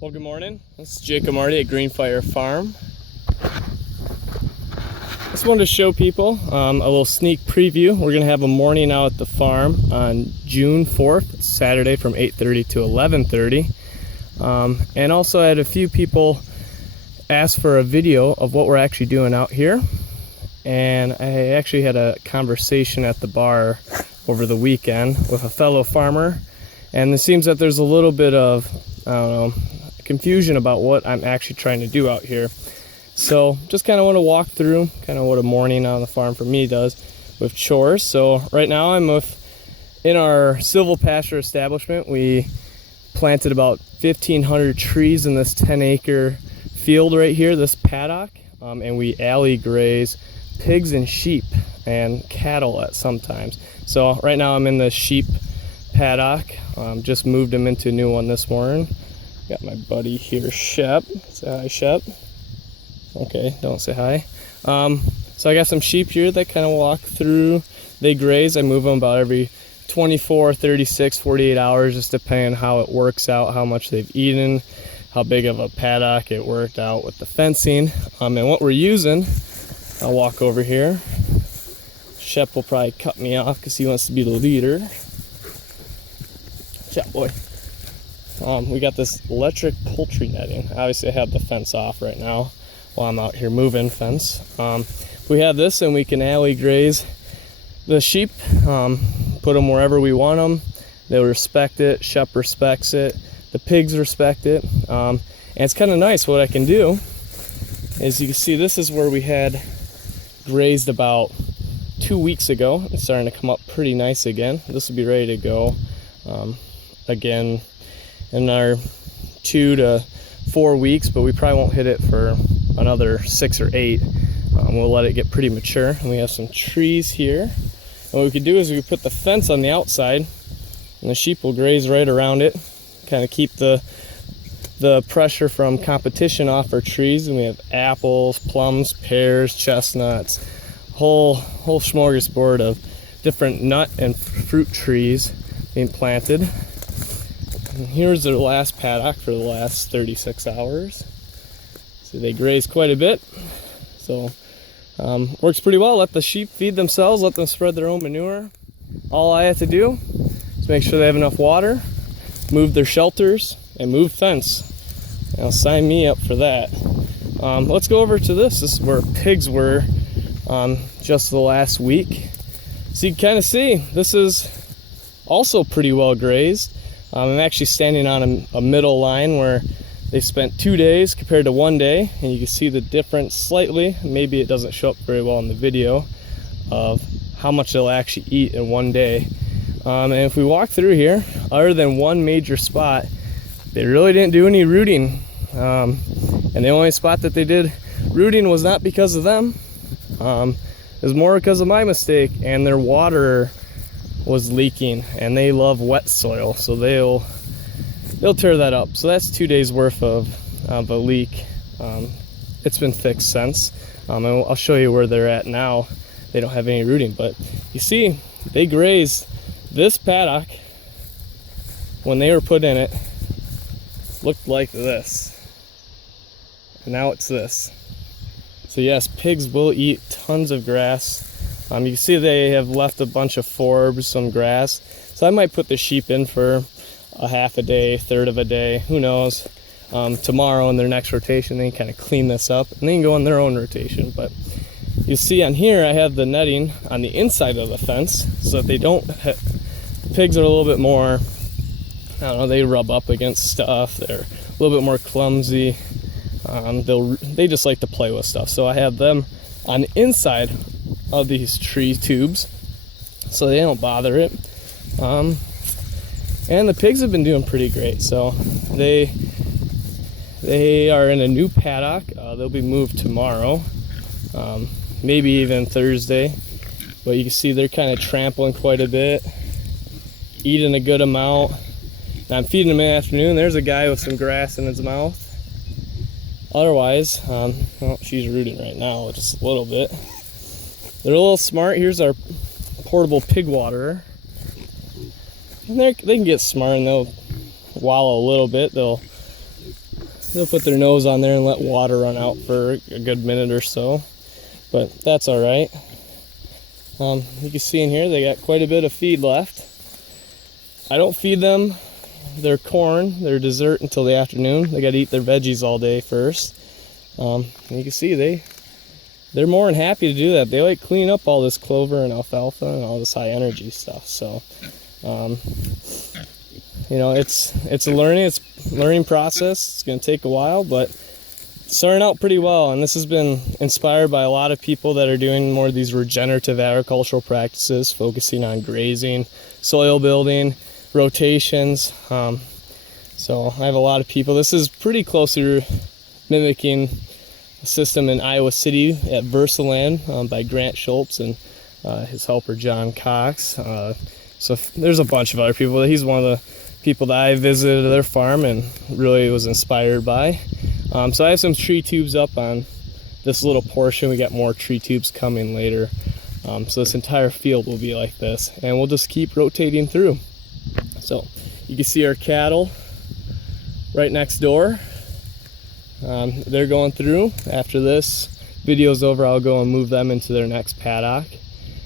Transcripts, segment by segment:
Well, good morning. This is Jacob Marty at Greenfire Farm. Just wanted to show people a little sneak preview. We're going to have a morning out at the farm on June 4th, Saturday from 8:30 to 11:30. And also I had a few people ask for a video of what we're actually doing out here. And I actually had a conversation at the bar over the weekend with a fellow farmer. And it seems that there's a little bit of, I don't know, confusion about what I'm actually trying to do out here. So just kind of want to walk through kind of what a morning on the farm for me does with chores. So right now I'm in our silvo pasture establishment. We planted about 1,500 trees in this 10-acre field right here, this paddock, and we alley graze pigs and sheep and cattle at sometimes. So right now I'm in the sheep paddock. Just moved them into a new one this morning. Got my buddy here, Shep. Say hi, Shep. Okay, don't say hi. So I got some sheep here that kind of walk through. They graze. I move them about every 24, 36, 48 hours, just depending on how it works out, how much they've eaten, how big of a paddock it worked out with the fencing. And what we're using, I'll walk over here. Shep will probably cut me off because he wants to be the leader. Shep, boy. We got this electric poultry netting. Obviously I have the fence off right now while I'm out here moving fence. We have this and we can alley graze the sheep, put them wherever we want them. They'll respect it. Shep respects it. The pigs respect it. And it's kind of nice. What I can do is, you can see this is where we had grazed about 2 weeks ago. It's starting to come up pretty nice again. This will be ready to go again in our 2 to 4 weeks, but we probably won't hit it for another 6 or 8. We'll let it get pretty mature. And we have some trees here. And what we could do is we could put the fence on the outside, and the sheep will graze right around it, kind of keep the pressure from competition off our trees. And we have apples, plums, pears, chestnuts, whole smorgasbord of different nut and fruit trees being planted. And here's the last paddock for the last 36 hours. So they graze quite a bit. So works pretty well. Let the sheep feed themselves, let them spread their own manure. All I have to do is make sure they have enough water, move their shelters, and move fence. Now sign me up for that. Let's go over to this. This is where pigs were just the last week. So you can kind of see this is also pretty well grazed. I'm actually standing on a middle line where they spent 2 days compared to 1 day, and you can see the difference slightly. Maybe it doesn't show up very well in the video of how much they'll actually eat in 1 day. And if we walk through here, other than one major spot, they really didn't do any rooting. And the only spot that they did rooting was not because of them. It was more because of my mistake, and their water was leaking, and they love wet soil, so they'll tear that up. So that's 2 days worth of a leak. It's been fixed since, and I'll show you where they're at now. They don't have any rooting, but you see they grazed this paddock when they were put in it. Looked like this, and now it's this. So yes, pigs will eat tons of grass. You can see they have left a bunch of forbs, some grass. So I might put the sheep in for a half a day, third of a day, who knows. Tomorrow in their next rotation, they can kind of clean this up and they can go on their own rotation. But you see on here, I have the netting on the inside of the fence so that they don't, pigs are a little bit more, I don't know, they rub up against stuff. They're a little bit more clumsy. They just like to play with stuff. So I have them on the inside of these tree tubes so they don't bother it. And the pigs have been doing pretty great. So they are in a new paddock. They'll be moved tomorrow, maybe even Thursday. But you can see they're kind of trampling quite a bit, eating a good amount. And I'm feeding them in the afternoon. There's a guy with some grass in his mouth. Otherwise, well, she's rooting right now just a little bit. They're a little smart. Here's our portable pig waterer. And they can get smart and they'll wallow a little bit. They'll they'll put their nose on there and let water run out for a good minute or so, but that's all right. You can see in here they got quite a bit of feed left. I don't feed them their corn, their dessert, until the afternoon. They got to eat their veggies all day first. And you can see they're more than happy to do that. They like clean up all this clover and alfalfa and all this high energy stuff. So, you know, it's a learning process. It's going to take a while, but it's starting out pretty well. And this has been inspired by a lot of people that are doing more of these regenerative agricultural practices, focusing on grazing, soil building, rotations. So I have a lot of people. This is pretty closely mimicking a system in Iowa City at Versaland by Grant Schultz and his helper John Cox. So there's a bunch of other people. He's one of the people that I visited their farm and really was inspired by. So I have some tree tubes up on this little portion. We got more tree tubes coming later. So this entire field will be like this, and we'll just keep rotating through. So you can see our cattle right next door. They're going through. After this video's over, I'll go and move them into their next paddock.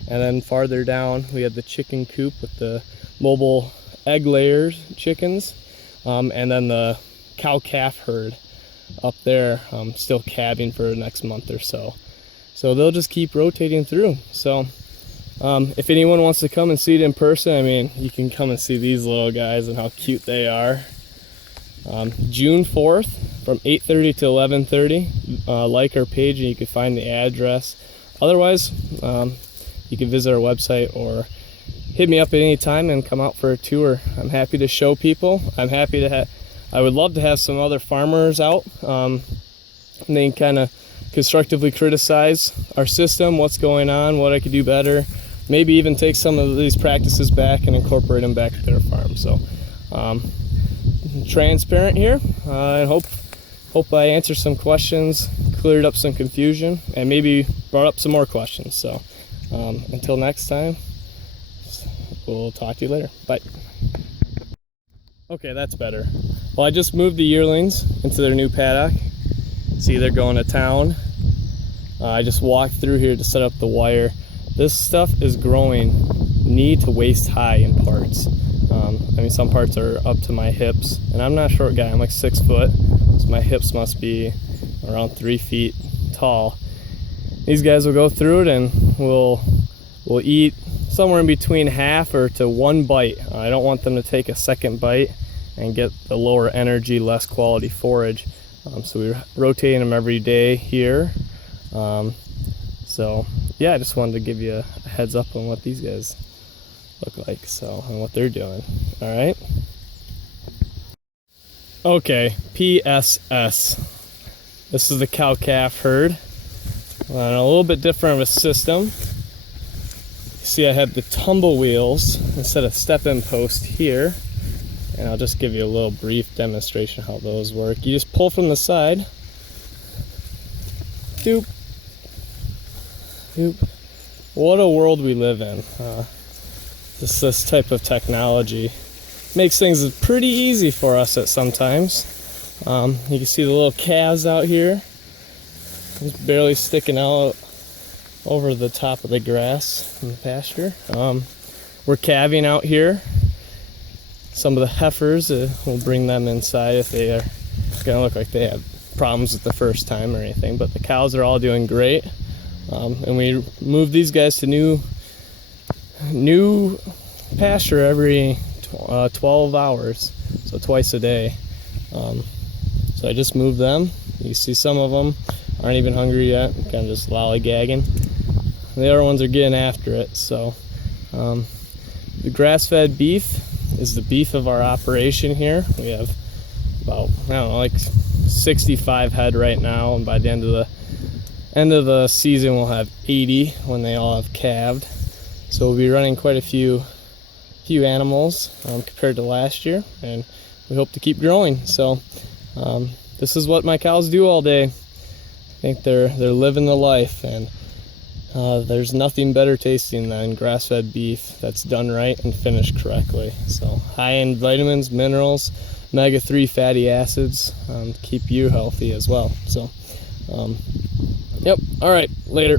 And then farther down, we have the chicken coop with the mobile egg layers chickens, and then the cow-calf herd up there, still calving for the next month or so. So they'll just keep rotating through. So if anyone wants to come and see it in person, I mean, you can come and see these little guys and how cute they are. June 4th from 8:30 to 11:30. Like our page and you can find the address. Otherwise, you can visit our website or hit me up at any time and come out for a tour. I'm happy to show people. I'm happy to I would love to have some other farmers out. And they can kind of constructively criticize our system, what's going on, what I could do better. Maybe even take some of these practices back and incorporate them back to their farm. So transparent here. I hope I answered some questions, cleared up some confusion, and maybe brought up some more questions. So until next time, we'll talk to you later. Bye. Okay, that's better. Well, I just moved the yearlings into their new paddock. See, they're going to town. I just walked through here to set up the wire. This stuff is growing knee to waist high in parts. I mean, some parts are up to my hips, and I'm not a short guy. I'm like 6 foot, so my hips must be around 3 feet tall. These guys will go through it and we'll eat somewhere in between half or to 1 bite. I don't want them to take a second bite and get the lower energy, less quality forage. So we're rotating them every day here. So yeah, I just wanted to give you a heads up on what these guys look like, so, and what they're doing. All right. Okay, PSS. This is the cow-calf herd. On a little bit different of a system. See, I have the tumble wheels instead of step-in post here, and I'll just give you a little brief demonstration how those work. You just pull from the side. Doop. Doop. What a world we live in. This type of technology makes things pretty easy for us at sometimes. You can see the little calves out here, just barely sticking out over the top of the grass in the pasture. We're calving out here. Some of the heifers, we'll bring them inside if they are gonna look like they have problems with the first time or anything, but the cows are all doing great. And we move these guys to new pasture every 12 hours, so twice a day. So I just moved them. You see some of them aren't even hungry yet, kind of just lollygagging. The other ones are getting after it. So the grass-fed beef is the beef of our operation here. We have about, I don't know, like 65 head right now, and by the end of the season we'll have 80 when they all have calved. So we'll be running quite a few animals compared to last year, and we hope to keep growing. So this is what my cows do all day. I think they're living the life, and there's nothing better tasting than grass-fed beef that's done right and finished correctly. So high in vitamins, minerals, omega-3 fatty acids, keep you healthy as well. So, yep. All right, later.